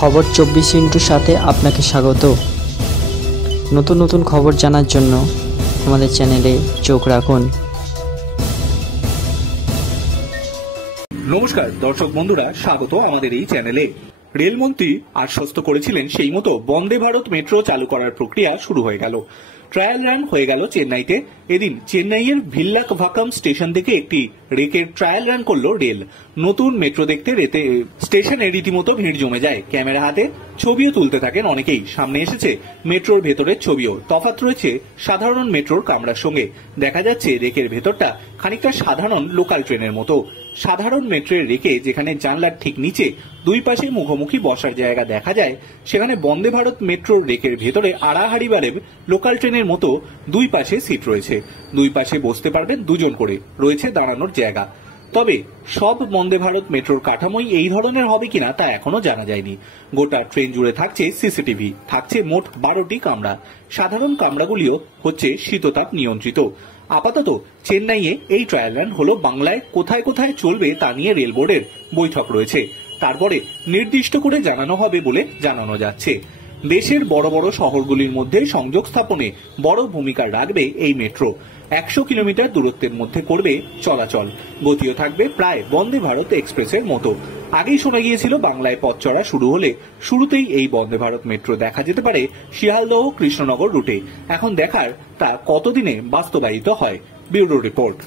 খবর 24 সাথে আপনাকে স্বাগত। নতুন নতুন খবর জানার জন্য আমাদের চ্যানেলে চোখ রাখুন। নমস্কার দর্শক বন্ধুরা, স্বাগত আমাদের এই চ্যানেলে। রেলমন্ত্রী আশ্বস্ত করেছিলেন, সেই মতো বন্দে ভারত মেট্রো চালু করার প্রক্রিয়া শুরু হয়ে গেল। ট্রায়াল রান হয়ে গেল চেন্নাইতে। এদিন চেন্নাইয়ের ভিল্লাকভাকাম স্টেশন থেকে একটি রেকের ট্রায়াল রান করলো রেল। নতুন মেট্রো দেখতে স্টেশনে রীতিমতো ভিড় জমে যায়। ক্যামেরা হাতে ছবিও তুলতে থাকেন অনেকেই। সামনে এসেছে মেট্রোর ভেতরের ছবিও। তফাৎ রয়েছে সাধারণ মেট্রোর কামরার সঙ্গে। দেখা যাচ্ছে রেকের ভেতরটা খানিকটা সাধারণ লোকাল ট্রেনের মতো। সাধারণ মেট্রোর রেকে যেখানে জানলার ঠিক নিচে দুই পাশে মুখোমুখি বসার জায়গা দেখা যায়, সেখানে বন্দে ভারত মেট্রোর রেকের ভেতরে আড়াহাড়িবারে লোকাল ট্রেনের মতো দুই পাশে সিট রয়েছে। দুই পাশে বসতে পারবেন দুজন করে, রয়েছে দাঁড়ানোর জায়গা। তবে সব বন্দে ভারত মেট্রোর কাঠামোই এই ধরনের হবে কিনা তা এখনো জানা যায়নি। গোটা ট্রেন জুড়ে থাকছে সিসিটিভি, থাকছে মোট 12টি কামরা। সাধারণ কামরাগুলিও হচ্ছে শীততাপ নিয়ন্ত্রিত। আপাতত চেন্নাইয়ে এই ট্রায়াল রান হলো। বাংলায় কোথায় কোথায় চলবে তা নিয়ে রেল বোর্ডের বৈঠক রয়েছে। তারপরে নির্দিষ্ট করে জানানো হবে বলে জানানো যাচ্ছে। দেশের বড় বড় শহরগুলির মধ্যে সংযোগ স্থাপনে বড় ভূমিকা রাখবে এই মেট্রো। 100 কিলোমিটার দূরত্বের মধ্যে করবে চলাচল। গতিও থাকবে প্রায় বন্দে ভারত এক্সপ্রেসের মতো। আগেই শোনা গিয়েছিল বাংলায় পথ চড়া শুরু হলে শুরুতেই এই বন্দে ভারত মেট্রো দেখা যেতে পারে শিয়ালদহ কৃষ্ণনগর রুটে। এখন দেখার তা কতদিনে বাস্তবায়িত হয়। Bureau report.